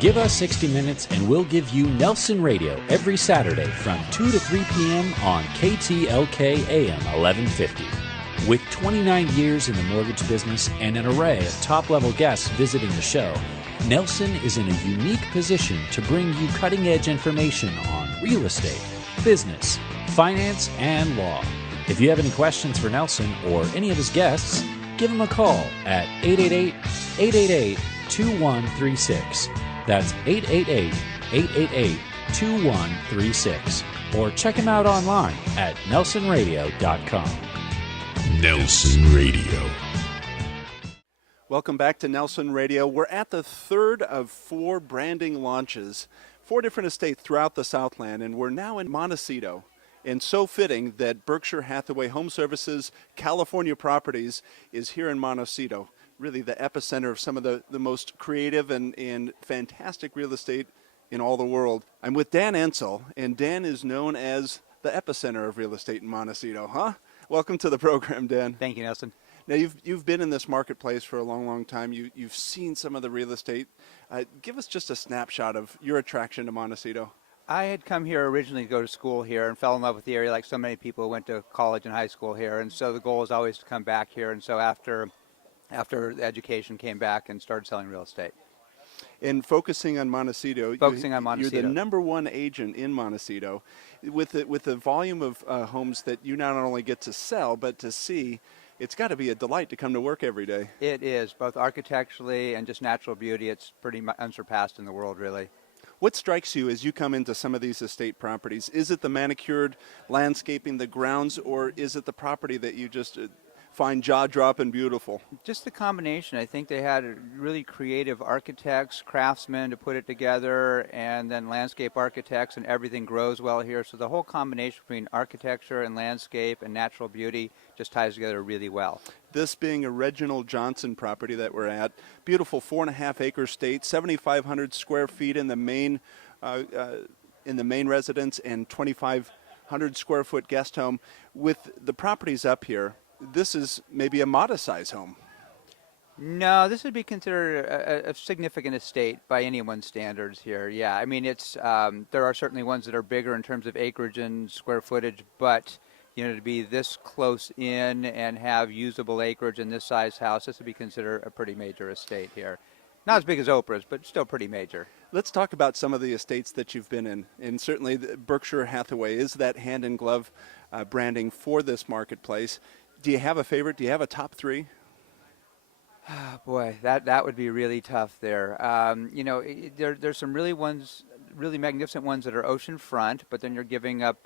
Give us 60 minutes and we'll give you Nelson Radio every Saturday from 2 to 3 p.m. on KTLK AM 1150. With 29 years in the mortgage business and an array of top-level guests visiting the show, Nelson is in a unique position to bring you cutting-edge information on real estate, business, finance, and law. If you have any questions for Nelson or any of his guests, give him a call at 888-888-2136. That's 888-888-2136. Or check him out online at nelsonradio.com. Nelson Radio. Welcome back to Nelson Radio. We're at the third of 4 branding launches, 4 different estates throughout the Southland, and we're now in Montecito. And so fitting that Berkshire Hathaway Home Services California Properties is here in Montecito, really the epicenter of some of the most creative and fantastic real estate in all the world. I'm with Dan Encell, and Dan is known as the epicenter of real estate in Montecito, huh? Welcome to the program, Dan. Thank you, Nelson. Now, you've been in this marketplace for a long, long time. You've seen some of the real estate. Give us just a snapshot of your attraction to Montecito. I had come here originally to go to school here and fell in love with the area like so many people who went to college and high school here. And so the goal was always to come back here. And so after the education, came back and started selling real estate. And focusing on Montecito, you're the number 1 agent in Montecito. With the volume of homes that you not only get to sell, but to see, it's got to be a delight to come to work every day. It is, both architecturally and just natural beauty. It's pretty unsurpassed in the world, really. What strikes you as you come into some of these estate properties? Is it the manicured landscaping, the grounds, or is it the property that you just find jaw-dropping beautiful? Just the combination. I think they had really creative architects, craftsmen to put it together, and then landscape architects, and everything grows well here. So the whole combination between architecture and landscape and natural beauty just ties together really well. This being a Reginald Johnson property that we're at, beautiful 4.5-acre estate, 7,500 square feet in the main residence, and 2,500 square foot guest home. With the properties up here, this is maybe a modest-size home. No, this would be considered a significant estate by anyone's standards here. Yeah, I mean, it's there are certainly ones that are bigger in terms of acreage and square footage, but to be this close in and have usable acreage in this size house, this would be considered a pretty major estate here. Not as big as Oprah's, but still pretty major. Let's talk about some of the estates that you've been in. And certainly Berkshire Hathaway is that hand-in-glove branding for this marketplace. Do you have a favorite? Do you have a top 3? Oh, boy, that would be really tough there. There's some really magnificent ones that are oceanfront, but then you're giving up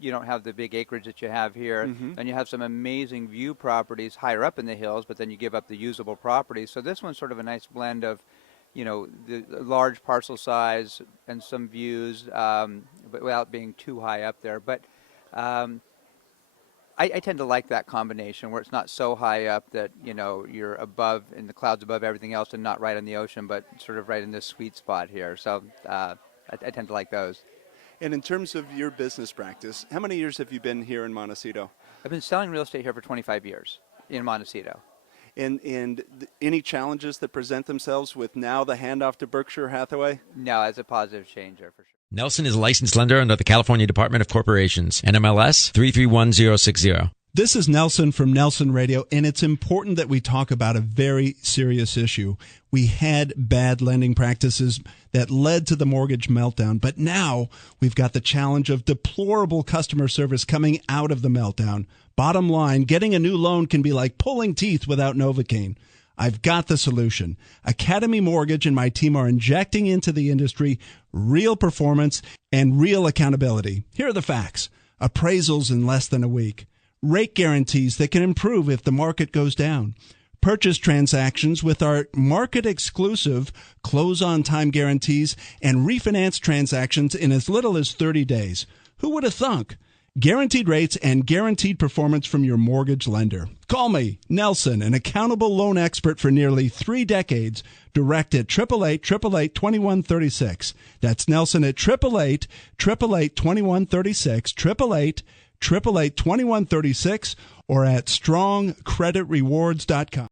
you don't have the big acreage that you have here. Mm-hmm. And you have some amazing view properties higher up in the hills, but then you give up the usable properties. So this one's sort of a nice blend of, the large parcel size and some views, but without being too high up there. But I tend to like that combination where it's not so high up that, you're above, in the clouds above everything else and not right on the ocean, but sort of right in this sweet spot here. So I tend to like those. And in terms of your business practice, how many years have you been here in Montecito? I've been selling real estate here for 25 years in Montecito. And any challenges that present themselves with now the handoff to Berkshire Hathaway? No, it's a positive change there for sure. Nelson is a licensed lender under the California Department of Corporations, NMLS 331060. This is Nelson from Nelson Radio, and it's important that we talk about a very serious issue. We had bad lending practices that led to the mortgage meltdown, but now we've got the challenge of deplorable customer service coming out of the meltdown. Bottom line, getting a new loan can be like pulling teeth without Novocaine. I've got the solution. Academy Mortgage and my team are injecting into the industry real performance and real accountability. Here are the facts. Appraisals in less than a week. Rate guarantees that can improve if the market goes down. Purchase transactions with our market-exclusive close-on-time guarantees and refinance transactions in as little as 30 days. Who would have thunk? Guaranteed rates and guaranteed performance from your mortgage lender. Call me, Nelson, an accountable loan expert for nearly 3 decades, direct at 888-888-2136. That's Nelson at 888-888-2136, 888-888-2136, or at strongcreditrewards.com.